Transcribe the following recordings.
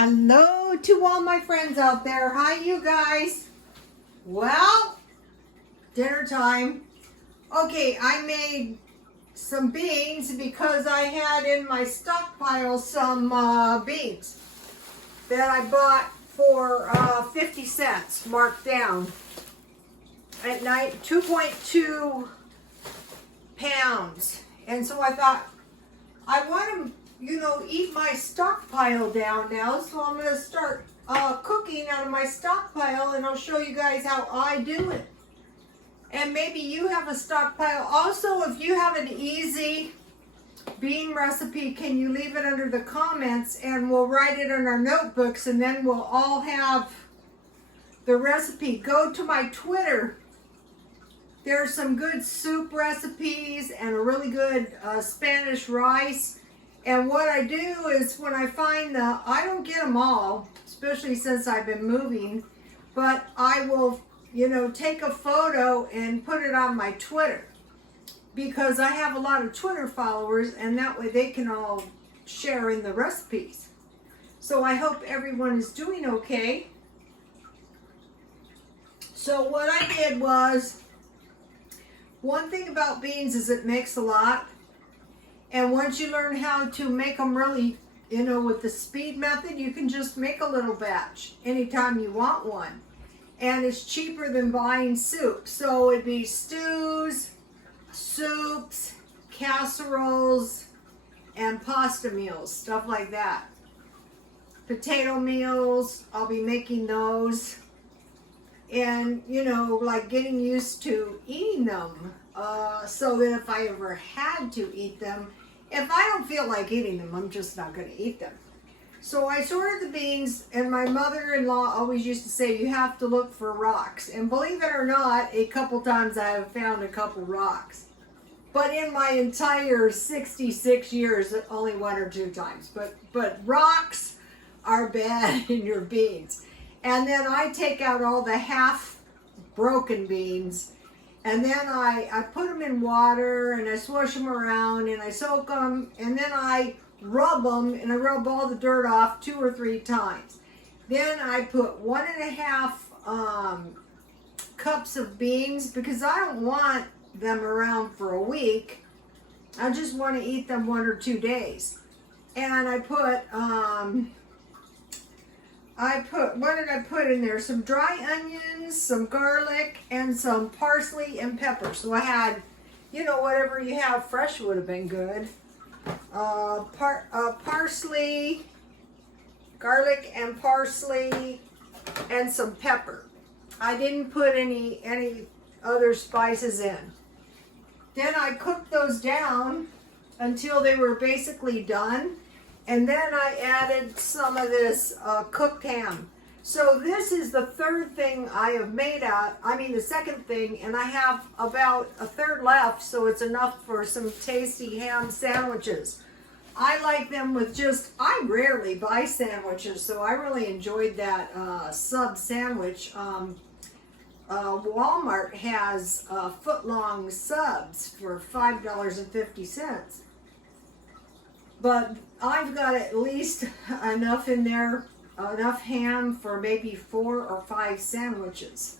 Hello to all my friends out there. Hi, you guys. Well, dinner time. Okay, I made some beans because I had in my stockpile some beans that I bought for 50 cents marked down at night, 2.2 pounds. And so I thought, I want to eat my stockpile down now, so I'm going to start cooking out of my stockpile, and I'll show you guys how I do it. And maybe you have a stockpile. Also, if you have an easy bean recipe, can you leave it under the comments, and we'll write it in our notebooks, and then we'll all have the recipe. Go to my Twitter. There's some good soup recipes and a really good Spanish rice. And what I do is when I find I don't get them all, especially since I've been moving, but I will, take a photo and put it on my Twitter, because I have a lot of Twitter followers, and that way they can all share in the recipes. So I hope everyone is doing okay. So what I did was, one thing about beans is it makes a lot. And once you learn how to make them really, with the speed method, you can just make a little batch anytime you want one. And it's cheaper than buying soup. So it'd be stews, soups, casseroles, and pasta meals, stuff like that. Potato meals, I'll be making those. And, like getting used to eating them. So that if I ever had to eat them, if I don't feel like eating them, I'm just not going to eat them. So I sorted the beans, and my mother-in-law always used to say, you have to look for rocks. And believe it or not, a couple times I have found a couple rocks. But in my entire 66 years, only one or two times. But rocks are bad in your beans. And then I take out all the half broken beans, and then I put them in water, and I swish them around, and I soak them, and then I rub them, and I rub all the dirt off 2 or 3 times. Then I put 1.5 cups of beans, because I don't want them around for a week. I just want to eat them 1 or 2 days. And I put what did I put in there? Some dry onions, some garlic, and some parsley and pepper. So I had, whatever you have fresh would have been good. Parsley, garlic and parsley, and some pepper. I didn't put any other spices in. Then I cooked those down until they were basically done. And then I added some of this cooked ham. So this is the third thing I have made out. The second thing, and I have about a third left, so it's enough for some tasty ham sandwiches. I like them with I rarely buy sandwiches, so I really enjoyed that sub sandwich. Walmart has foot-long subs for $5.50. But I've got at least enough in there, enough ham for maybe 4 or 5 sandwiches.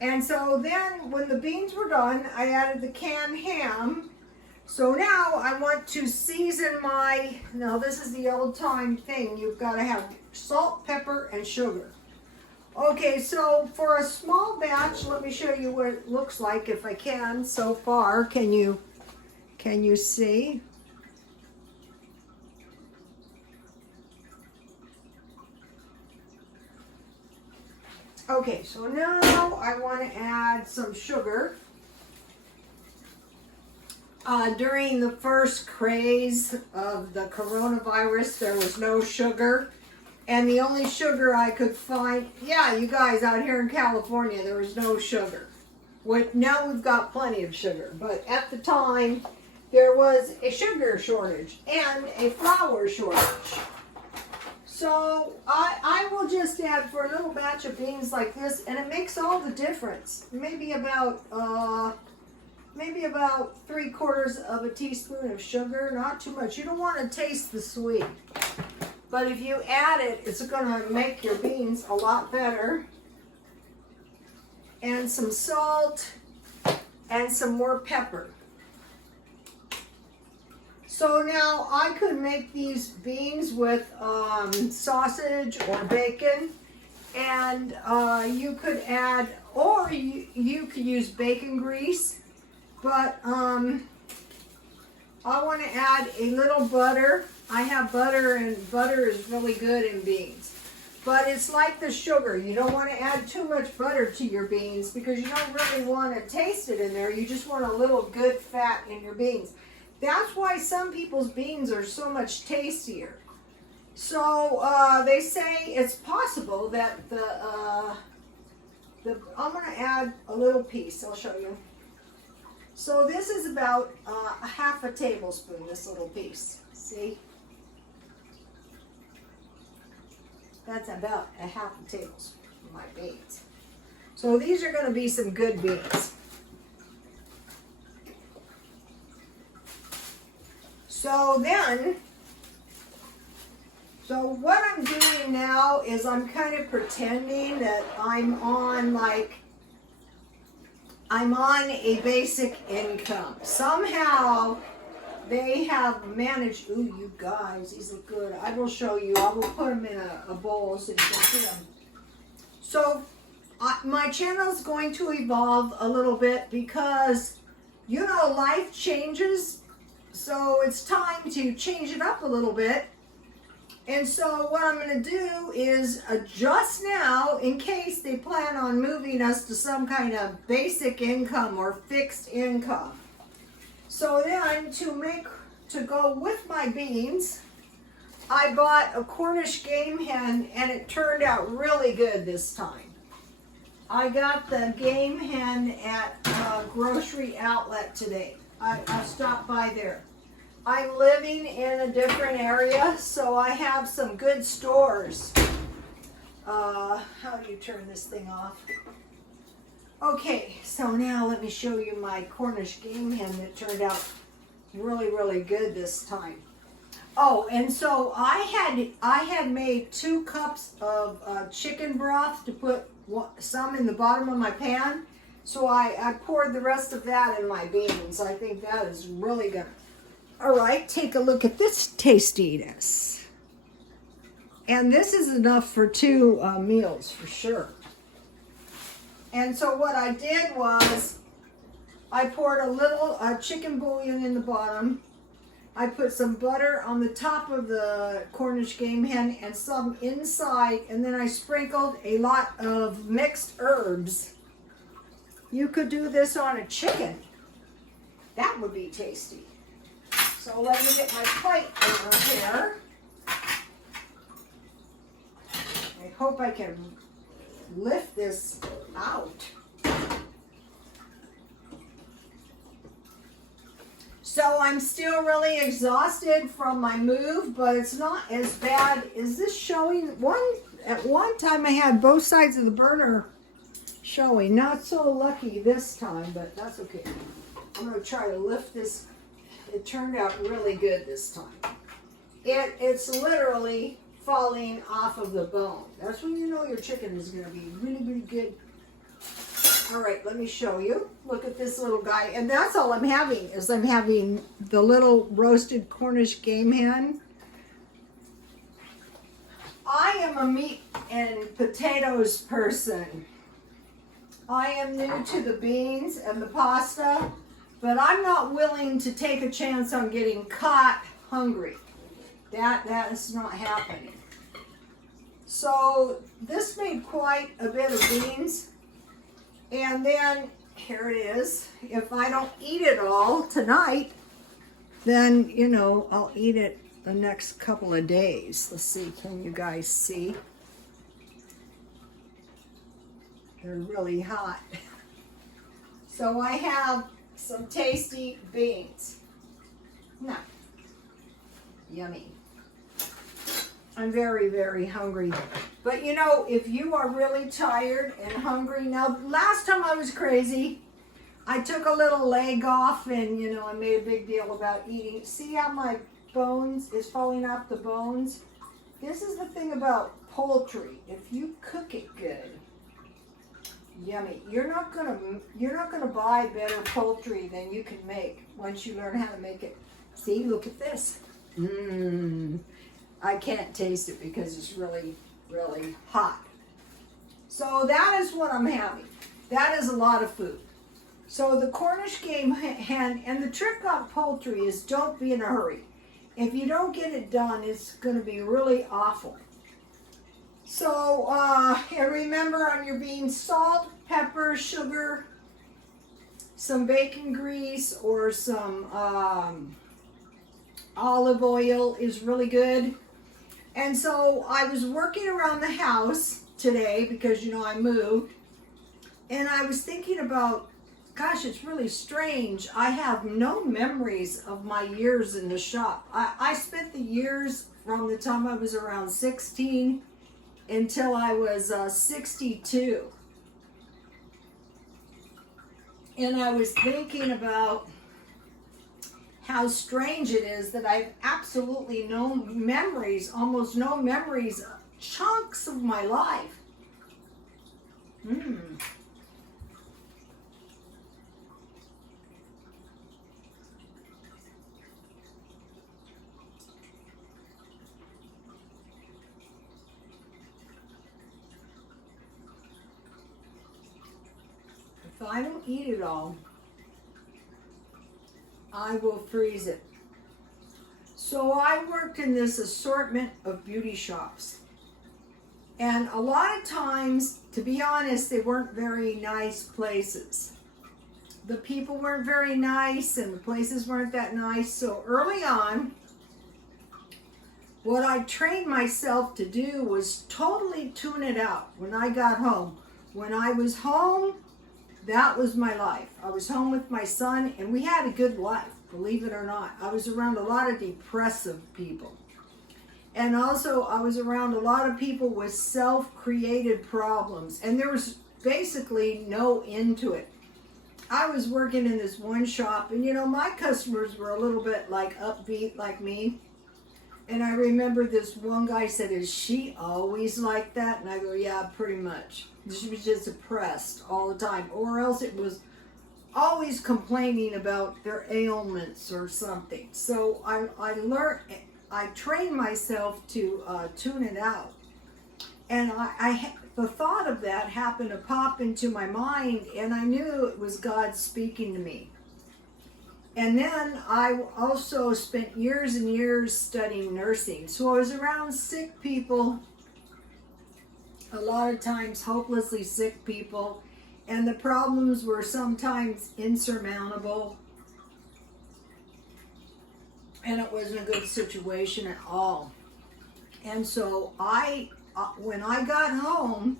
And so then when the beans were done, I added the canned ham. So now I want to season this is the old time thing. You've got to have salt, pepper, and sugar. Okay, so for a small batch, let me show you what it looks like if I can so far. Can you see? Okay, so now I want to add some sugar. During the first craze of the coronavirus, there was no sugar. And the only sugar I could find, you guys out here in California, there was no sugar. Now we've got plenty of sugar. But at the time, there was a sugar shortage and a flour shortage. So I will just add for a little batch of beans like this, and it makes all the difference. Maybe about 3/4 of a teaspoon of sugar, not too much. You don't want to taste the sweet. But if you add it, it's gonna make your beans a lot better. And some salt and some more pepper. So now I could make these beans with sausage or bacon, and you could add, or you could use bacon grease, but I want to add a little butter. I have butter, and butter is really good in beans. But it's like the sugar. You don't want to add too much butter to your beans because you don't really want to taste it in there. You just want a little good fat in your beans. That's why some people's beans are so much tastier. So they say it's possible that I'm going to add a little piece. I'll show you. So this is about a half a tablespoon, this little piece. See? That's about a half a tablespoon of my beans. So these are going to be some good beans. So what I'm doing now is I'm kind of pretending that I'm on a basic income. Somehow they have managed, ooh, you guys, these look good. I will show you. I will put them in a bowl so you can see them. So my channel is going to evolve a little bit because, you know, life changes. So it's time to change it up a little bit. And so what I'm going to do is adjust now in case they plan on moving us to some kind of basic income or fixed income. So then to go with my beans, I bought a Cornish game hen, and it turned out really good this time. I got the game hen at a grocery outlet today. I stopped by there. I'm living in a different area, so I have some good stores. How do you turn this thing off? Okay, so now let me show you my Cornish game hen that turned out really, really good this time. Oh, and so I had made 2 cups of chicken broth to put some in the bottom of my pan. So I poured the rest of that in my beans. I think that is really good. All right, take a look at this tastiness. And this is enough for 2 meals for sure. And so what I did was I poured a little chicken bouillon in the bottom. I put some butter on the top of the Cornish game hen and some inside, and then I sprinkled a lot of mixed herbs. You could do this on a chicken. That would be tasty. So let me get my plate over here. I hope I can lift this out. So I'm still really exhausted from my move, but it's not as bad. Is this showing? At one time I had both sides of the burner showing. Not so lucky this time, but that's okay. I'm going to try to lift this. It turned out really good this time. It's literally falling off of the bone. That's when you know your chicken is going to be really, really good. All right, let me show you. Look at this little guy. And that's all I'm having, is I'm having the little roasted Cornish game hen. I am a meat and potatoes person. I am new to the beans and the pasta, but I'm not willing to take a chance on getting caught hungry. That is not happening. So this made quite a bit of beans. And then here it is. If I don't eat it all tonight, then, you know, I'll eat it the next couple of days. Let's see, can you guys see? They're really hot. So I have some tasty beans. Now, yummy. I'm very, very hungry. But you know, if you are really tired and hungry, now last time I was crazy, I took a little leg off and, you know, I made a big deal about eating. See how my bones is falling off the bones? this is the thing about poultry. If you cook it good, yummy. You're not gonna buy better poultry than you can make once you learn how to make it. See, look at this. I can't taste it because it's really, really hot. So that is what I'm having. That is a lot of food. So the Cornish game hen, and the trick on poultry is don't be in a hurry. If you don't get it done, it's going to be really awful. So and remember on your beans, salt, pepper, sugar, some bacon grease, or some olive oil is really good. And so I was working around the house today because, you know, I moved. And I was thinking about, gosh, it's really strange. I have no memories of my years in the shop. I spent the years from the time I was around 16 until I was 62. And I was thinking about how strange it is that I have absolutely no memories, almost no memories, chunks of my life. If I don't eat it all, I will freeze it. So I worked in this assortment of beauty shops. And a lot of times, to be honest, they weren't very nice places. The people weren't very nice and the places weren't that nice. So early on, what I trained myself to do was totally tune it out when I got home. When I was home, that was my life. I was home with my son, and we had a good life, believe it or not. I was around a lot of depressive people. And also, I was around a lot of people with self-created problems, and there was basically no end to it. I was working in this one shop, and you know, my customers were a little bit like upbeat like me. And I remember this one guy said, "Is she always like that?" And I go, "Yeah, pretty much." She was just depressed all the time, or else it was always complaining about their ailments or something. So I trained myself to tune it out. And the thought of that happened to pop into my mind, and I knew it was God speaking to me. And then I also spent years and years studying nursing. So I was around sick people, a lot of times hopelessly sick people, and the problems were sometimes insurmountable. And it wasn't a good situation at all. And so when I got home,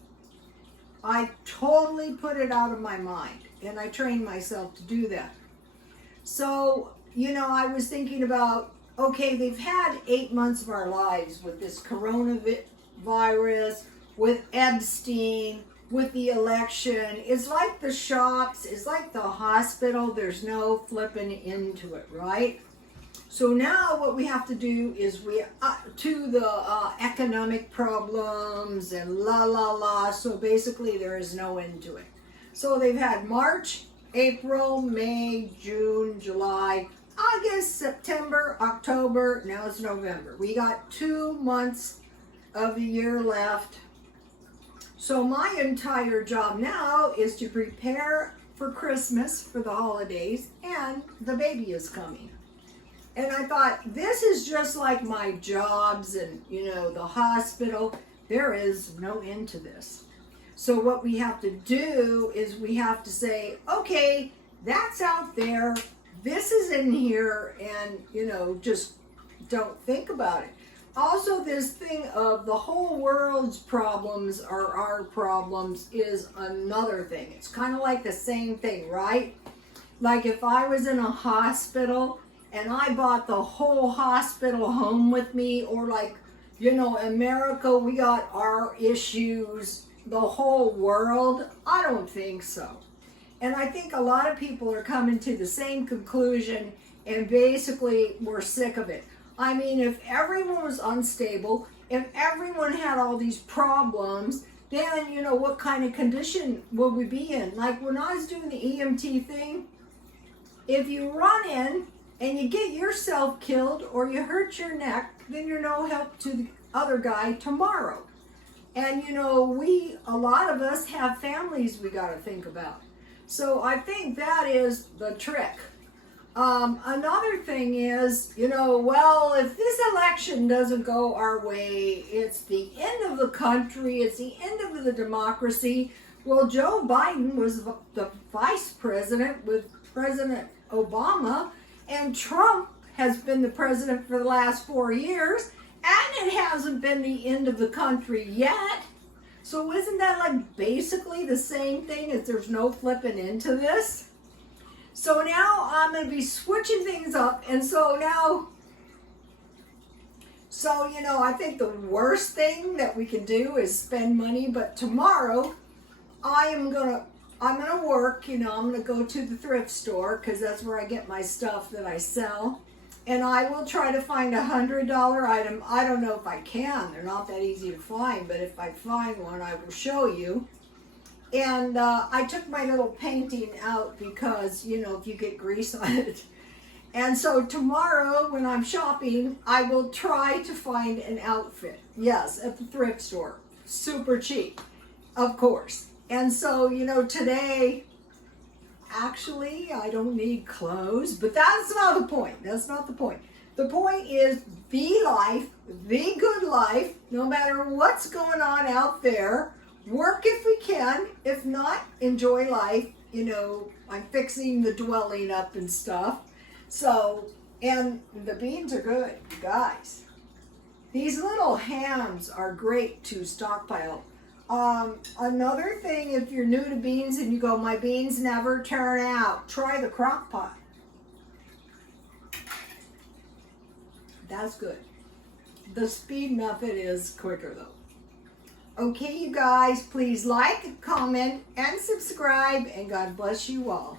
I totally put it out of my mind, and I trained myself to do that. So, you know, I was thinking about, okay, they've had 8 months of our lives with this coronavirus, with Epstein, with the election. It's like the shops, it's like the hospital. There's no flipping into it, right? So now what we have to do is to the economic problems and la. So basically there is no end to it. So they've had March, April, May, June, July, August, September, October, now it's November. We got 2 months of the year left. So my entire job now is to prepare for Christmas, for the holidays, and the baby is coming. And I thought, this is just like my jobs and, you know, the hospital. There is no end to this. So what we have to do is we have to say, okay, that's out there. This is in here, and, you know, just don't think about it. Also, this thing of the whole world's problems are our problems is another thing. It's kind of like the same thing, right? Like if I was in a hospital and I bought the whole hospital home with me, or like, you know, America, we got our issues, the whole world. I don't think so. And I think a lot of people are coming to the same conclusion, and basically we're sick of it. I mean, if everyone was unstable, if everyone had all these problems, then, you know, what kind of condition would we be in? Like when I was doing the EMT thing, if you run in and you get yourself killed or you hurt your neck, then you're no help to the other guy tomorrow. And, you know, a lot of us have families we got to think about. So I think that is the trick. Another thing is, you know, well, if this election doesn't go our way, it's the end of the country, it's the end of the democracy. Well, Joe Biden was the vice president with President Obama, and Trump has been the president for the last 4 years, and it hasn't been the end of the country yet. So isn't that like basically the same thing as there's no flipping into this? So now I'm going to be switching things up. And so now, you know, I think the worst thing that we can do is spend money. But tomorrow I'm going to work, you know, I'm going to go to the thrift store because that's where I get my stuff that I sell. And I will try to find a $100 item. I don't know if I can. They're not that easy to find, but if I find one, I will show you. And I took my little painting out because, you know, if you get grease on it. And so tomorrow when I'm shopping, I will try to find an outfit. Yes, at the thrift store. Super cheap, of course. And so, you know, today, actually, I don't need clothes, but that's not the point. That's not the point. The point is the life, the good life, no matter what's going on out there. Work if we can. If not, enjoy life. You know, I'm fixing the dwelling up and stuff. So, and the beans are good, guys. These little hams are great to stockpile. Another thing, if you're new to beans and you go, my beans never turn out, try the crock pot. That's good. The speed method is quicker though. Okay, you guys, please like, comment, and subscribe, and God bless you all.